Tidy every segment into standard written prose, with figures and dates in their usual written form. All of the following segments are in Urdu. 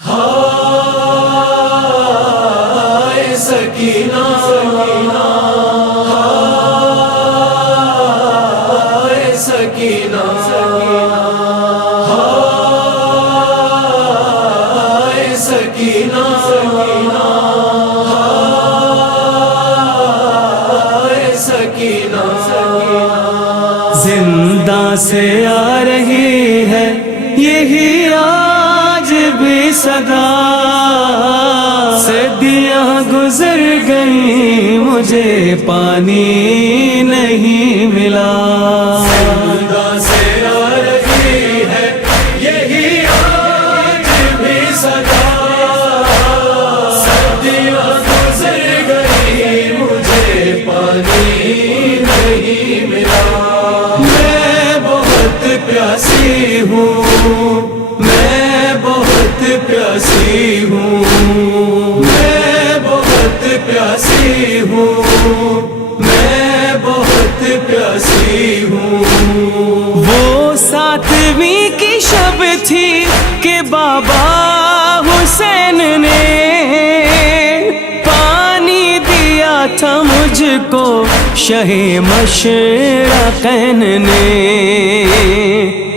ہائے سکینہ ہائے سکینہ ہائے سکینہ ہائے سکینہ زندہ سے آ رہی ہے یہی آج بھی صدا، صدیاں گزر گئی مجھے پانی نہیں ملا۔ زندہ سے آ رہی ہے یہی آج بھی صدا، صدیاں گزر گئی مجھے پانی نہیں ملا۔ میں بہت پیاسی ہوں، میں بہت پیاسی ہوں، میں بہت پیاسی ہوں، میں بہت پیاسی ہوں۔ وہ ساتویں کی شب تھی کہ بابا حسین نے پانی دیا تھا مجھ کو شہ مشرقین نے۔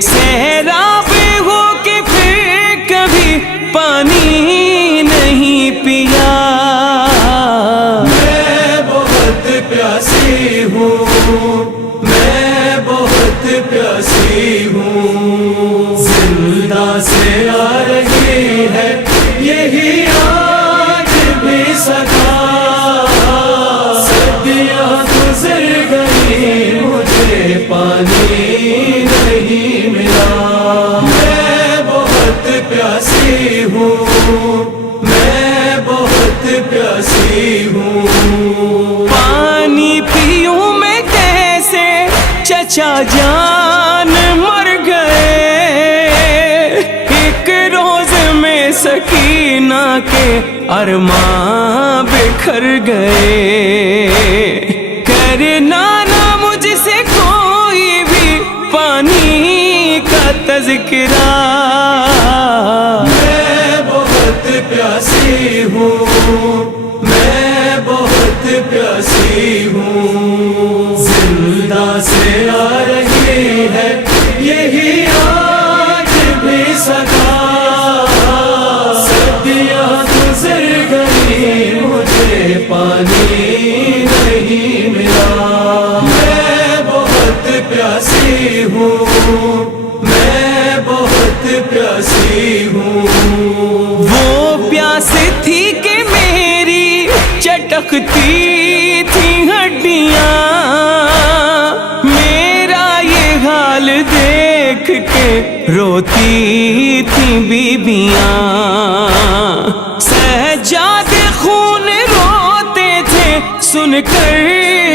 سیراب ہو کے پھر کبھی پانی نہیں پیا۔ میں بہت پیاسی ہوں، میں بہت پیاسی ہوں۔ زندہ سے آ رہی ہے یہی آج بھی صدا، صدیاں گزر گئی مجھے پانی نہیں ملا۔ میں بہت پیاسی ہوں، میں بہت پیاسی ہوں۔ پانی پیوں میں کیسے چچا جان مر گئے، ایک روز میں سکینہ کے ارماں بکھر گئے۔ کرنا نہ مجھ سے کوئی بھی پانی کا تذکرہ۔ میں بہت پیاسی ہوں، میں بہت پیاسی ہوں۔ زندہ سے آ رہی ہے یہی آج بھی صدا، صدیاں گزر گئی مجھے پانی نہیں ملا۔ میں بہت پیاسی ہوں، میں بہت پیاسی ہوں۔ وہ پیاس تھی کہ میری چٹکتی تھی ہڈیاں، میرا یہ حال دیکھ کے روتی تھی بیبیاں۔ سجاد خون روتے تھے سن کر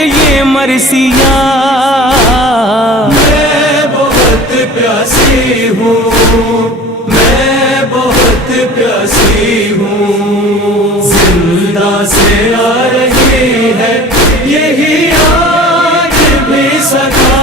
یہ مرثیہ۔ میں بہت پیاسی ہوں، میں بہت پیاسی ہوں۔ زندہ سے آ رہی ہے یہی آج بھی صدا،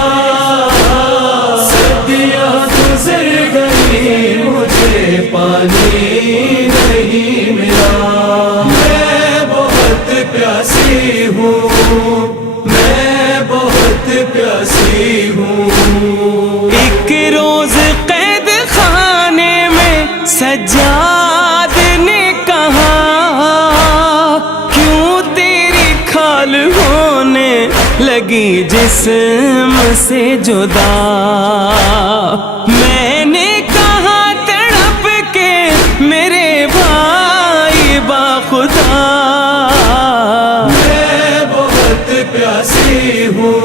صدیاں گزر گئی مجھے پانی نہیں ملا۔ میں بہت پیاسی ہوں، میں بہت پیاسی ہوں۔ ایک روز قید خانے میں سجاد نے کہا کیوں تیری کھال ہونے لگی جسم سے جدا۔ میں نے کہا تڑپ کے میرے بھائی باخدا۔ میں بہت پیاسی ہوں،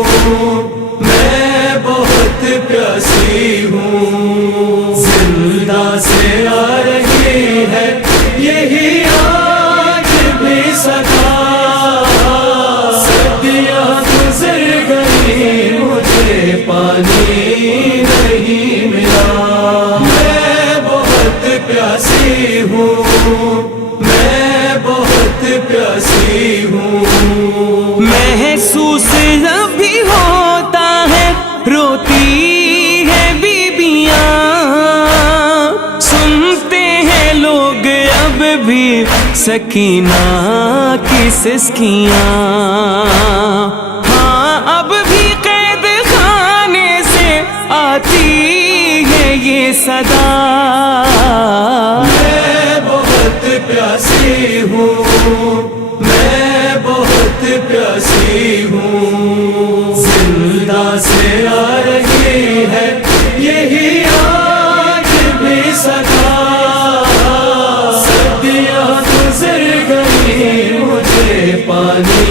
میں بہت پیاسی ہوں۔ زندہ سے آ رہی ہے یہی آج بھی صدا، صدیاں گزر گئی مجھے پانی نہیں ملا۔ میں بہت پیاسی ہوں، میں بہت پیاسی ہوں۔ محسوس ابھی ہوتا ہے روتی ہے بیبیاں، سنتے ہیں لوگ بھی سکینہ کی سسکیاں، ہاں اب بھی قید خانے سے آتی ہے یہ صدا، میں بہت پیاسی ہوں، میں بہت پیاسی ہوں، زندہ سے آ رہی ہے یہی آج بھی صدا، صدیاں گزر گئی مجھے پانی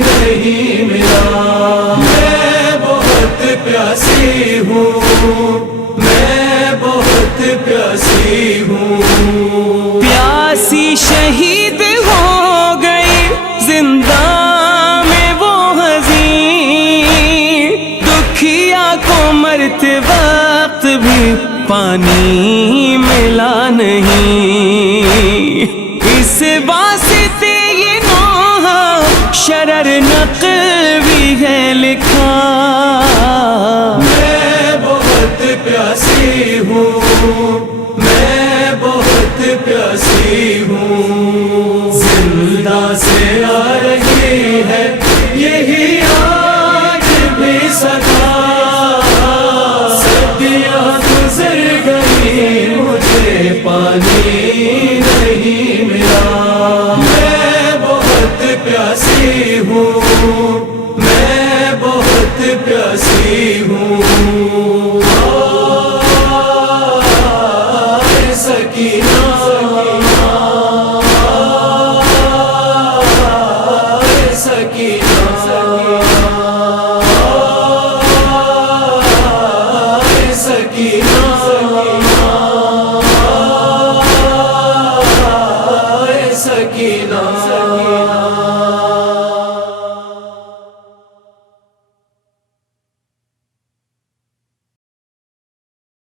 نہیں ملا، میں بہت پیاسی ہوں، میں بہت پیاسی ہوں، پیاسی شہید ہو گئی زندہ میں وہ حزین، دکھیا کو مرتے وقت بھی پانی ملا نہیں، اس واسطے یہ نوحہ شرر نقوی ہے لکھا، میں بہت پیاسی ہوں، میں بہت پیاسی ہوں، زندہ سے آ رہی ہے یہی آج بھی صدا، صدیاں گزر گئی مجھے پانی